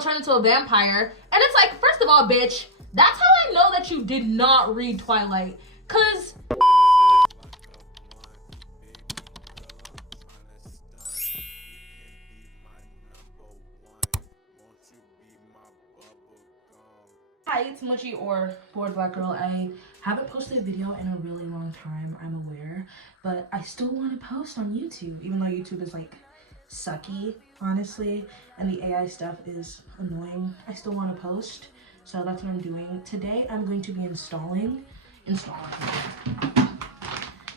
gonna turn into a vampire. And it's like, first of all, bitch, that's how I know that you did not read Twilight. Cause hi, it's Mochi or Bored Black Girl. I haven't posted a video in a really long time, I'm aware, but I still want to post on YouTube, even though YouTube is like sucky, honestly, and the AI stuff is annoying. I still want to post, so that's what I'm doing. Today I'm going to be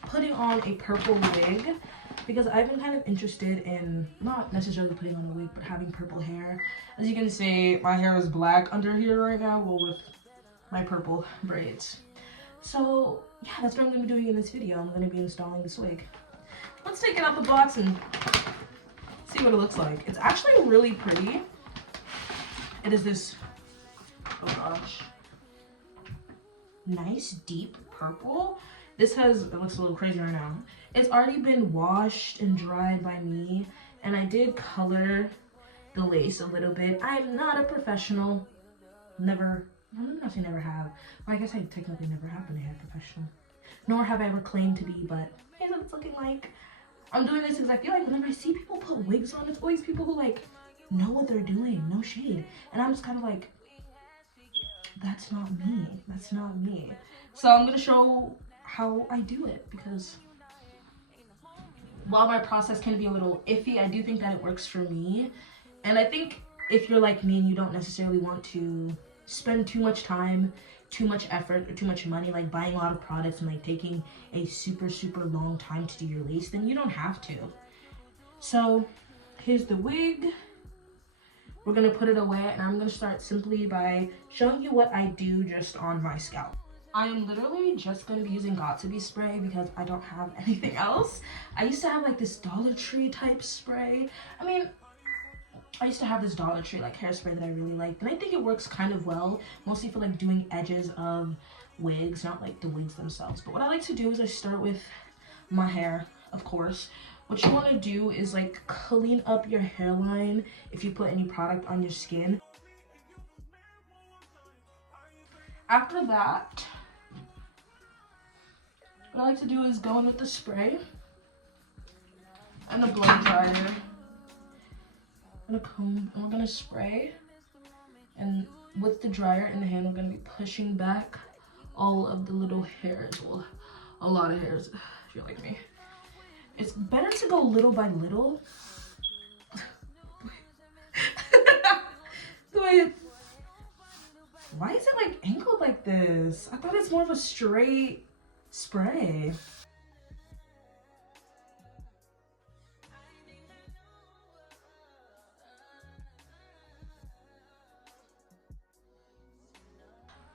putting on a purple wig, because I've been kind of interested in not necessarily putting on a wig, but having purple hair. As you can see, my hair is black under here right now, well, with my purple braids. So yeah, that's what I'm gonna be doing in this video. I'm gonna be installing this wig. Let's take it out the box and see what it looks like. It's actually really pretty. It is this, oh gosh, nice deep purple. This it looks a little crazy right now. It's already been washed and dried by me, and I did color the lace a little bit. I'm not a professional. Never, I'm not saying never have. Well, I guess I technically never have been a hair professional. Nor have I ever claimed to be, but here's what it's looking like. I'm doing this because I feel like whenever I see people put wigs on, it's always people who like know what they're doing, no shade. And I'm just kind of like, that's not me, that's not me. So I'm gonna show how I do it, because while my process can be a little iffy, I do think that it works for me. And I think if you're like me and you don't necessarily want to spend too much time, too much effort, or too much money, like buying a lot of products and like taking a super long time to do your lace, then you don't have to. So here's the wig. We're gonna put it away, and I'm gonna start simply by showing you what I do just on my scalp. I am literally just going to be using Got2b spray because I don't have anything else. I used to have like this Dollar Tree type spray. I mean, I used to have this Dollar Tree like hairspray that I really liked, and I think it works kind of well, mostly for like doing edges of wigs, not like the wigs themselves. But what I like to do is I start with my hair, of course. What you want to do is like clean up your hairline if you put any product on your skin. After that, what I like to do is go in with the spray and the blow dryer and a comb, and we're gonna spray, and with the dryer in the hand, we're gonna be pushing back all of the little hairs. Well, a lot of hairs, if you're like me. It's better to go little by little. Wait, why is it like angled like this? I thought it's more of a straight spray.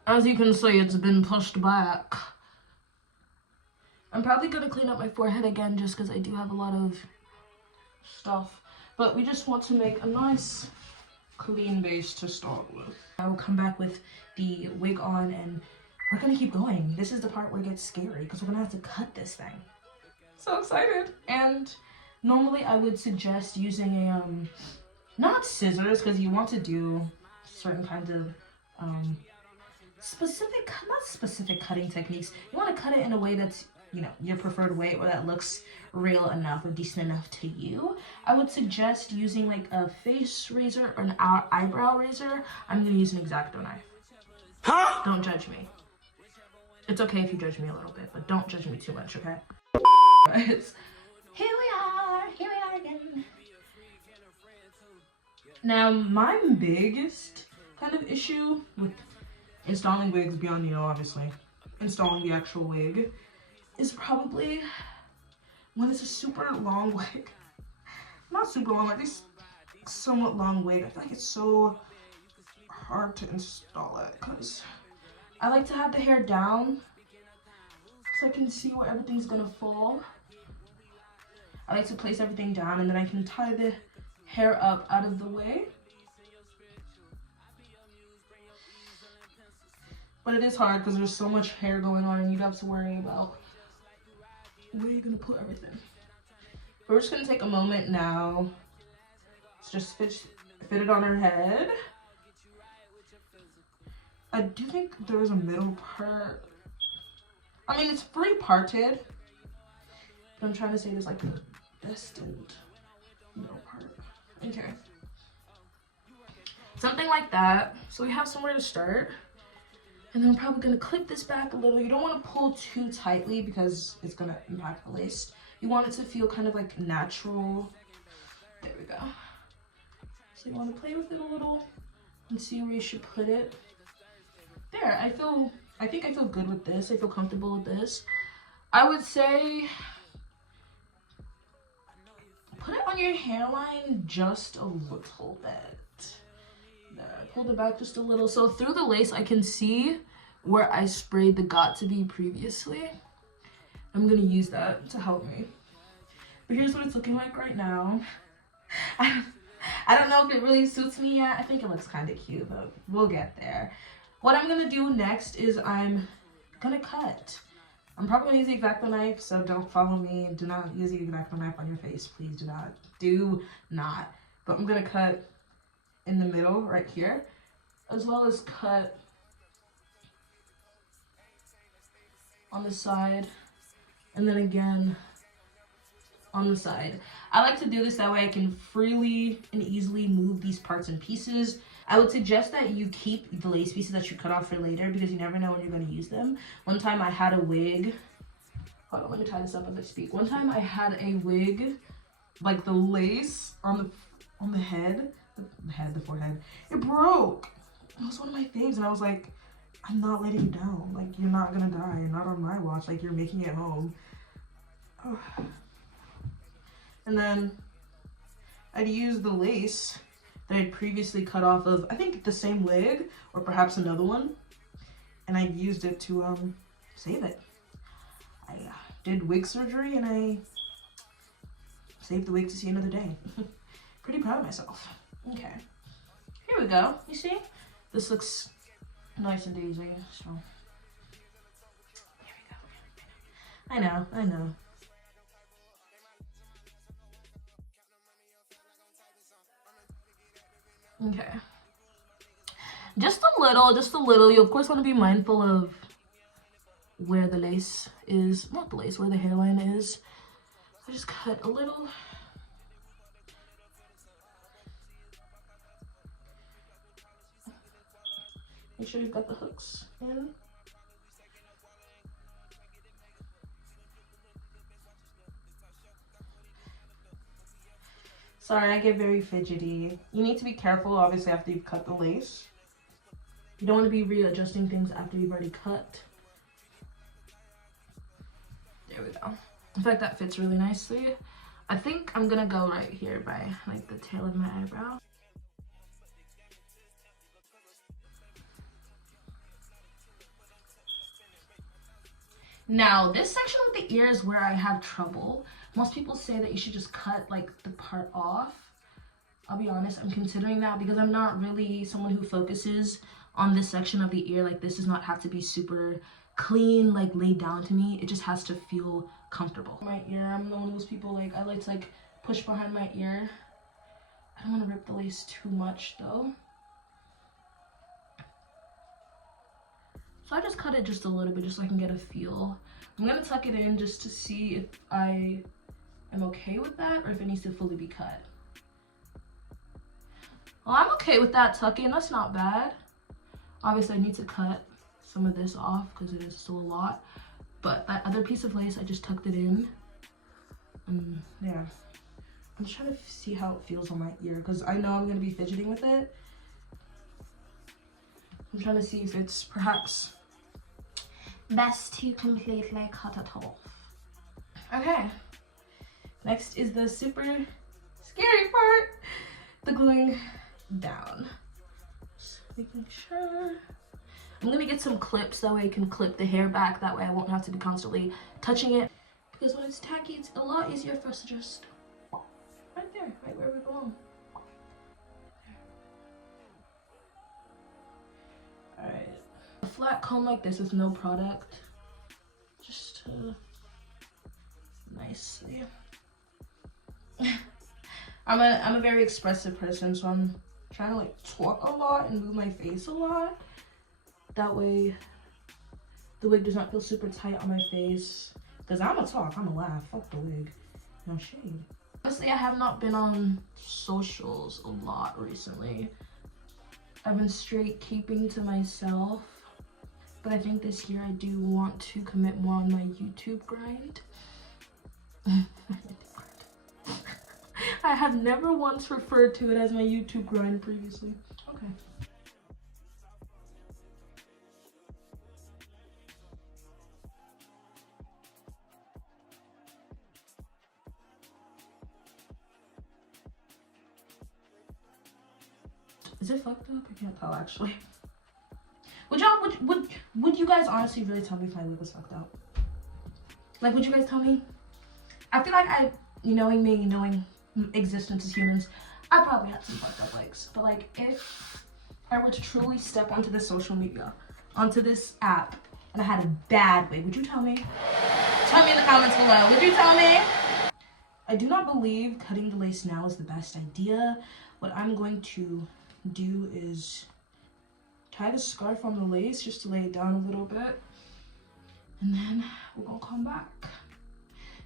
As you can see, it's been pushed back. I'm probably gonna clean up my forehead again just because I do have a lot of stuff. But we just want to make a nice clean base to start with. I will come back with the wig on, and we're gonna keep going. This is the part where it gets scary because we're gonna have to cut this thing. So excited. And normally I would suggest using a not scissors, because you want to do certain kinds of not specific cutting techniques. You want to cut it in a way that's, you know, your preferred way, or that looks real enough or decent enough to you. I would suggest using like a face razor or an eyebrow razor. I'm gonna use an X-Acto knife. Huh? Don't judge me. It's okay if you judge me a little bit, but don't judge me too much, okay? Guys, here we are again. Now, my biggest kind of issue with installing wigs, beyond, you know, obviously installing the actual wig, is probably when it's a super long wig. Not super long, at least somewhat long wig. I feel like it's so hard to install it because I like to have the hair down so I can see where everything's gonna fall. I like to place everything down, and then I can tie the hair up out of the way. But it is hard because there's so much hair going on, and you have to worry about where you're gonna put everything. We're just gonna take a moment now to just fit it on her head. I do think there is a middle part. I mean, it's pretty parted, but I'm trying to say there's like a distant middle part. Okay. Something like that. So we have somewhere to start. And then I'm probably gonna clip this back a little. You don't want to pull too tightly because it's gonna impact the lace. You want it to feel kind of like natural. There we go. So you want to play with it a little and see where you should put it. There, I think I feel good with this. I feel comfortable with this. I would say put it on your hairline just a little bit. There, I pulled it back just a little. So through the lace, I can see where I sprayed the Got2b previously. I'm gonna use that to help me. But here's what it's looking like right now. I don't know if it really suits me yet. I think it looks kind of cute, but we'll get there. What I'm gonna do next is I'm gonna cut. I'm probably gonna use the X-Acto knife, so don't follow me. Do not use the X-Acto knife on your face. Please do not. Do not. But I'm gonna cut in the middle right here, as well as cut on the side, and then again on the side. I like to do this that way I can freely and easily move these parts and pieces. I would suggest that you keep the lace pieces that you cut off for later because you never know when you're going to use them. One time I had a wig. Hold on, let me tie this up as I speak. One time I had a wig, like the lace on the head, the forehead. It broke. It was one of my faves, and I was like, I'm not letting you down. Like, you're not gonna die. You're not on my watch. Like, you're making it home. Oh. And then I'd use the lace that I'd previously cut off of, I think, the same wig or perhaps another one, and I used it to save it. I did wig surgery and I saved the wig to see another day. Pretty proud of myself. Okay, here we go. You see, this looks nice and easy. So here we go. I know. Okay. Just a little. You of course want to be mindful of where the lace is, not the lace, where the hairline is. I just cut a little. Make sure you've got the hooks in. Sorry, I get very fidgety. You need to be careful, obviously, after you've cut the lace. You don't want to be readjusting things after you've already cut. There we go. In fact, that fits really nicely. I think I'm gonna go right here by like the tail of my eyebrow. Now, this section with the ear is where I have trouble. Most people say that you should just cut like the part off. I'll be honest, I'm considering that because I'm not really someone who focuses on this section of the ear. Like, this does not have to be super clean, like laid down to me. It just has to feel comfortable. My ear, I'm one of those people, like, I like to like push behind my ear. I don't want to rip the lace too much though. So I just cut it just a little bit just so I can get a feel. I'm gonna tuck it in just to see if I am okay with that or if it needs to fully be cut. Well, I'm okay with that tucking. That's not bad. Obviously, I need to cut some of this off because it is still a lot. But that other piece of lace, I just tucked it in. And there. I'm just trying to see how it feels on my ear because I know I'm going to be fidgeting with it. I'm trying to see if it's perhaps best to completely cut it off. Okay. Next is the super scary part, the gluing down. Just making sure. I'm gonna get some clips that way I can clip the hair back. That way I won't have to be constantly touching it. Because when it's tacky, it's a lot easier for us to just right there, right where we belong. Alright. A flat comb like this with no product. Just nicely. I'm a very expressive person, so I'm trying to like talk a lot and move my face a lot. That way the wig does not feel super tight on my face. Cause I'ma talk, I'ma laugh, fuck the wig. No shade. Honestly, I have not been on socials a lot recently. I've been straight keeping to myself. But I think this year I do want to commit more on my YouTube grind. I have never once referred to it as my YouTube grind previously. Okay. Is it fucked up? I can't tell actually. Would y'all would you guys honestly really tell me if my wig was fucked up? Like, would you guys tell me? I feel like knowing me, knowing existence as humans, I probably had some fucked up wigs. But like, if I were to truly step onto this social media, onto this app, and I had a bad wig, would you tell me? Tell me in the comments below. Would you tell me? I do not believe cutting the lace now is the best idea. What I'm going to do is tie the scarf on the lace just to lay it down a little bit, and then we're gonna come back.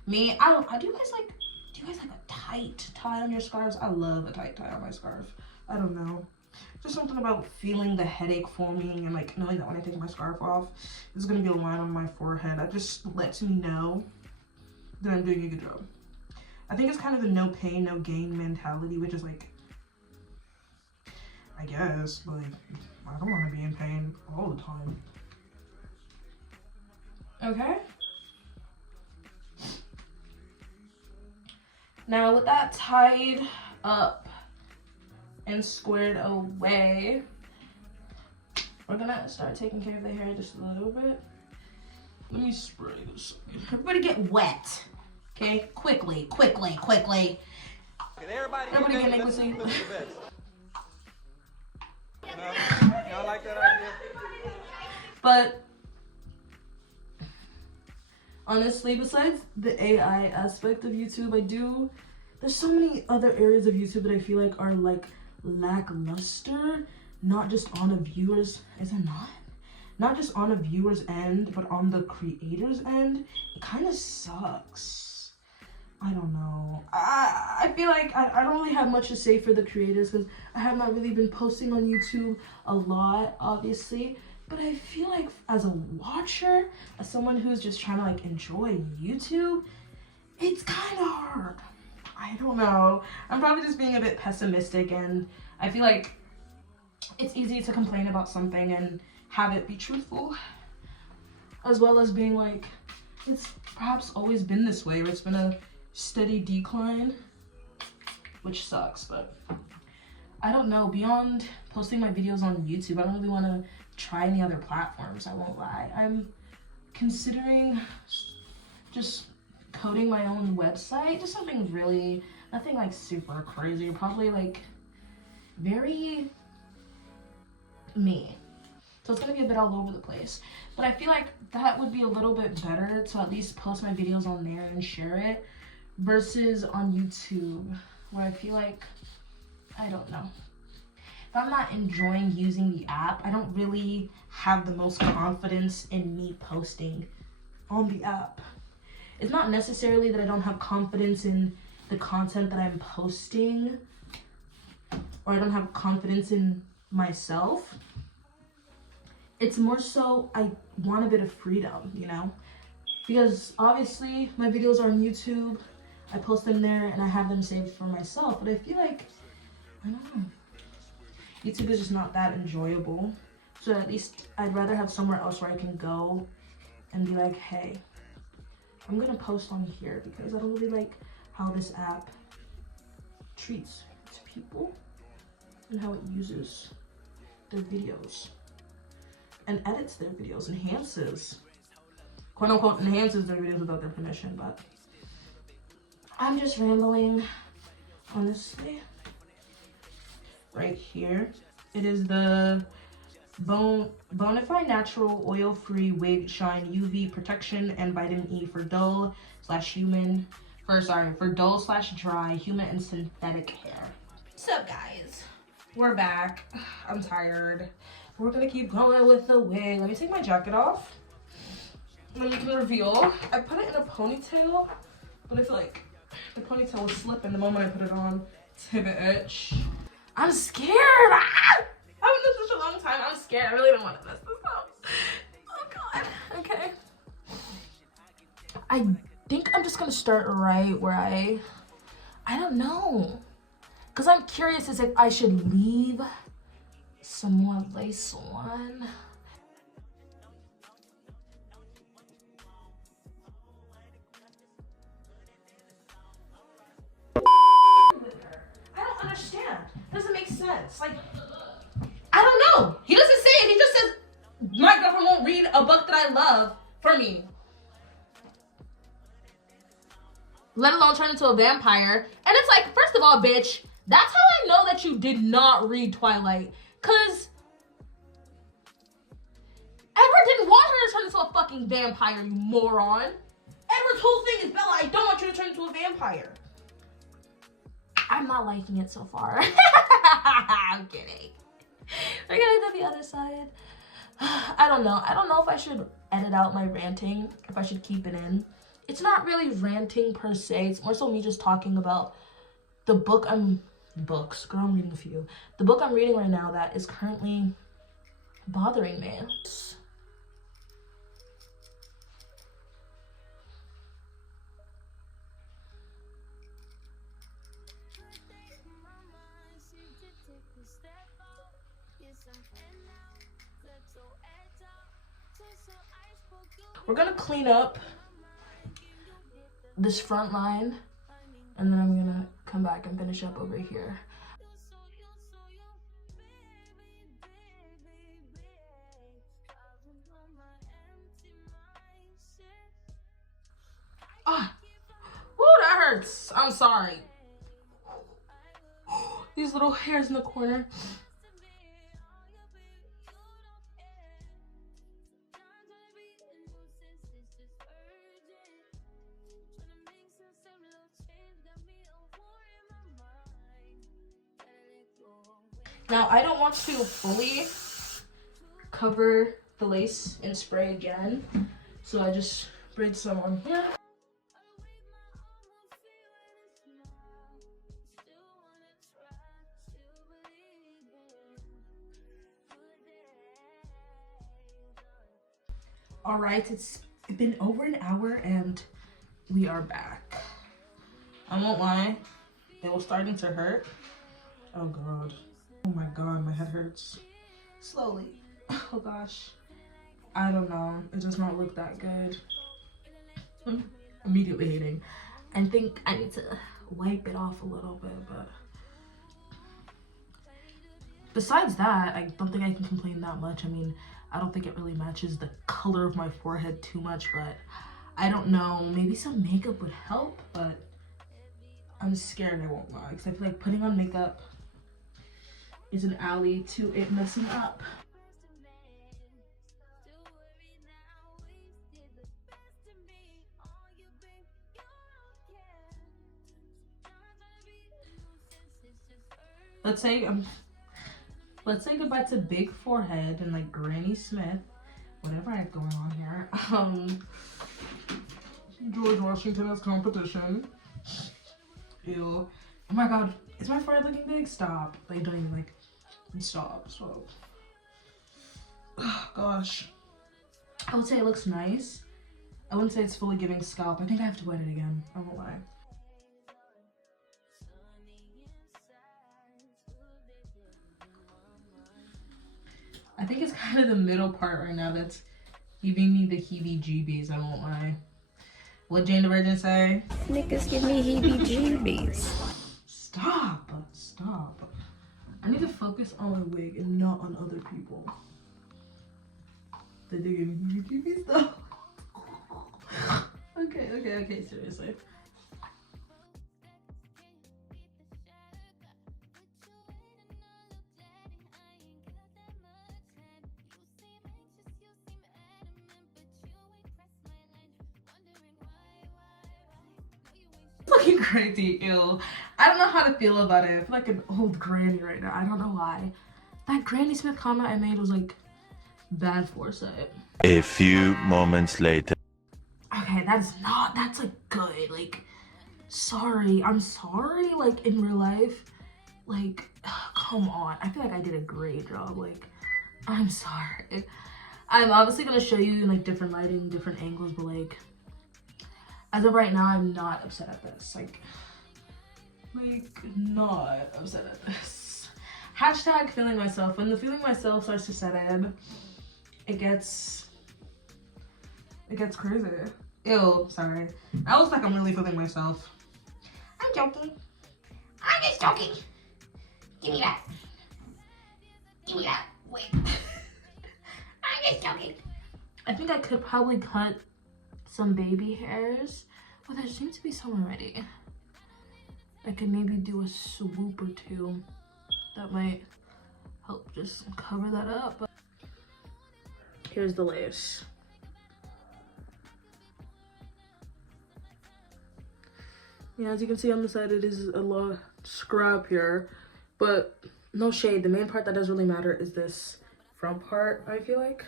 Me, do you guys like a tight tie on your scarves? I love a tight tie on my scarf. I don't know, just something about feeling the headache forming and like knowing that when I take my scarf off there's gonna be a line on my forehead. That just lets me know that I'm doing a good job. I think it's kind of a no pain no gain mentality, which is like, I guess, but I don't want to be in pain all the time. Okay. Now with that tied up and squared away, we're gonna start taking care of the hair just a little bit. Let me spray this. Everybody get wet. Okay? Quickly. Everybody get necklacy. Y'all like that idea? But honestly, besides the AI aspect of YouTube, there's so many other areas of YouTube that I feel like are like lackluster, not just on a viewer's, is it not? Not just on a viewer's end, but on the creator's end. It kind of sucks. I don't know. I feel like I don't really have much to say for the creators because I have not really been posting on YouTube a lot, obviously. But I feel like as a watcher, as someone who's just trying to like enjoy YouTube, it's kind of hard. I don't know. I'm probably just being a bit pessimistic, and I feel like it's easy to complain about something and have it be truthful, as well as being like, it's perhaps always been this way, or it's been a steady decline, which sucks. But I don't know, beyond posting my videos on YouTube, I don't really want to try any other platforms, I won't lie. I'm considering just coding my own website, just something really, nothing like super crazy, probably like very me. So it's gonna be a bit all over the place, but I feel like that would be a little bit better to at least post my videos on there and share it versus on YouTube, where I feel like, I don't know, if I'm not enjoying using the app, I don't really have the most confidence in me posting on the app. It's not necessarily that I don't have confidence in the content that I'm posting, or I don't have confidence in myself. It's more so I want a bit of freedom, you know? Because obviously my videos are on YouTube, I post them there and I have them saved for myself, but I feel like, I don't know, YouTube is just not that enjoyable. So at least I'd rather have somewhere else where I can go and be like, hey, I'm gonna post on here because I don't really like how this app treats its people and how it uses their videos and edits their videos, enhances, quote unquote, enhances their videos without their permission. But I'm just rambling, honestly. Right here, it is the Bonafide Natural Oil-Free Wig Shine UV Protection and Vitamin E for dull slash dry, human and synthetic hair. What's up, guys? We're back. I'm tired. We're gonna keep going with the wig. Let me take my jacket off. And then we can reveal. I put it in a ponytail, but I feel like the ponytail will slip in the moment I put it on. Bitch. I'm scared. Ah! I haven't done this for a long time. I'm scared. I really don't want to mess this up. Oh god. Okay. I think I'm just gonna start right where I don't know. Cause I'm curious as if I should leave some more lace on. I don't understand. Doesn't make sense. Like, I don't know. He doesn't say it. He just says, my girlfriend won't read a book that I love for me. Let alone turn into a vampire. And it's like, first of all, bitch, that's how I know that you did not read Twilight. Cause Edward didn't want her to turn into a fucking vampire, you moron. Edward's whole thing is, Bella, I don't want you to turn into a vampire. I'm not liking it so far. I'm kidding. We're gonna do the other side. I don't know. I don't know if I should edit out my ranting, if I should keep it in. It's not really ranting per se. It's more so me just talking about the book books. Girl, I'm reading a few. The book I'm reading right now that is currently bothering me. We're gonna clean up this front line, and then I'm gonna come back and finish up over here. Ah, ooh, that hurts. I'm sorry. These little hairs in the corner. Now, I don't want to fully cover the lace in spray again, so I just braid some on here. All right, it's been over an hour and we are back. I won't lie, it was starting to hurt. Oh god. Oh my god, my head hurts. Slowly. Oh gosh. I don't know. It does not look that good. I'm immediately hating. I think I need to wipe it off a little bit, but besides that, I don't think I can complain that much. I mean, I don't think it really matches the color of my forehead too much, but I don't know. Maybe some makeup would help, but I'm scared, I won't lie, because I feel like putting on makeup is an alley to it messing up. Let's say goodbye to big forehead and like Granny Smith, whatever I have going on here. George Washington has competition. Ew. Oh my god, is my forehead looking big? Stop. Like, don't even like. Stop. Oh, gosh. I would say it looks nice. I wouldn't say it's fully giving scalp. I think I have to wet it again. I won't lie. I think it's kind of the middle part right now that's giving me the heebie-jeebies, I won't lie. What Jane the Virgin say? Niggas give me heebie-jeebies. Stop. I need to focus on my wig and not on other people. They do give me heebie-jeebies though. Okay, seriously. Looking crazy, ew. I don't know how to feel about it. I feel like an old granny right now. I don't know why. That Granny Smith comment I made was like bad foresight. A few moments later. Okay, that's like good. Like, sorry, I'm sorry. Like in real life, like, come on. I feel like I did a great job. Like, I'm sorry. I'm obviously gonna show you in like different lighting, different angles, but like, as of right now, I'm not upset at this. Like not upset at this. Hashtag feeling myself. When the feeling myself starts to set in, it gets crazy. Ew, sorry. I looks like I'm really feeling myself. I'm joking. I'm just joking. Give me that. Give me that. Wait. I'm just joking. I think I could probably cut some baby hairs. Oh, there seems to be some already. I could maybe do a swoop or two. That might help just cover that up. Here's the lace. Yeah, as you can see on the side, it is a lot scrap here, but no shade. The main part that does really matter is this front part, I feel like.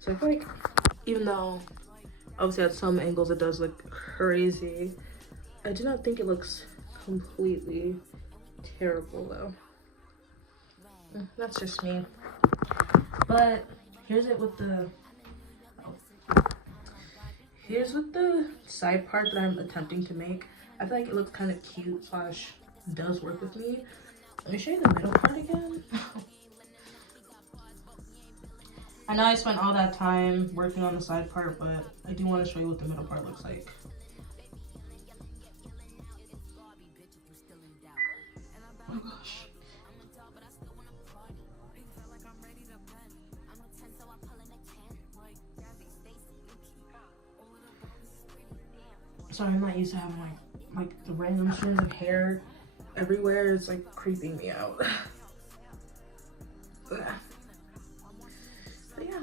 So I feel like even though obviously at some angles it does look crazy, I do not think it looks completely terrible though. That's just me. But here's it with the here's with the side part that I'm attempting to make. I feel like it looks kind of cute slash does work with me. Let me show you the middle part again. I know I spent all that time working on the side part, but I do want to show you what the middle part looks like. Oh my gosh. Sorry, I'm not used to having like the random strands of hair everywhere. It's like creeping me out. But yeah,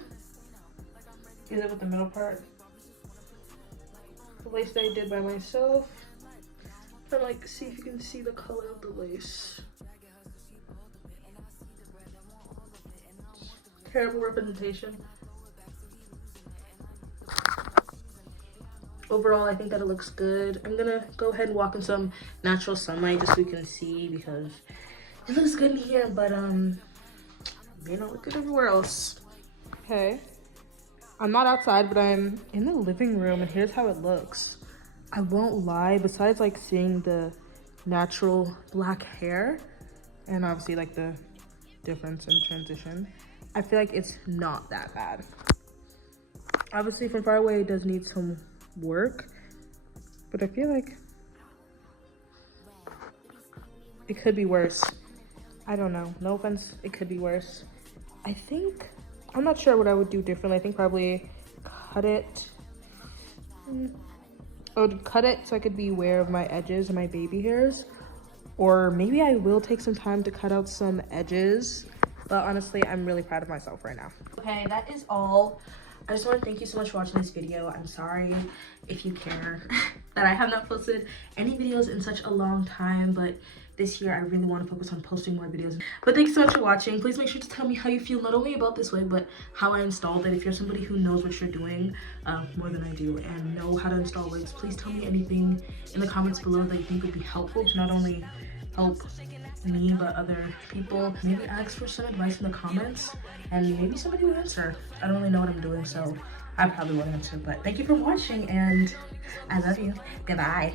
here's it with the middle part. The lace that I did by myself. And like, see if you can see the color of the lace. Terrible representation. Overall, I think that it looks good. I'm gonna go ahead and walk in some natural sunlight just so we can see, because it looks good in here, but may not look good everywhere else. Okay, I'm not outside, but I'm in the living room, and here's how it looks. I won't lie, besides like seeing the natural black hair and obviously like the difference in the transition, I feel like it's not that bad. Obviously from far away it does need some work, but I feel like it could be worse. I don't know, no offense, it could be worse. I'm not sure what I would do differently. I think probably cut it. I would cut it so I could be aware of my edges and my baby hairs, or maybe I will take some time to cut out some edges, but honestly I'm really proud of myself right now. Okay, that is all. I just want to thank you so much for watching this video. I'm sorry if you care that I have not posted any videos in such a long time, but this year I really want to focus on posting more videos. But thanks so much for watching. Please make sure to tell me how you feel, not only about this wig, but how I installed it. If you're somebody who knows what you're doing more than I do and know how to install wigs, please tell me anything in the comments below that you think would be helpful to not only help me but other people. Maybe ask for some advice in the comments and maybe somebody will answer. I don't really know what I'm doing, so I probably won't answer, but thank you for watching and I love you. Goodbye.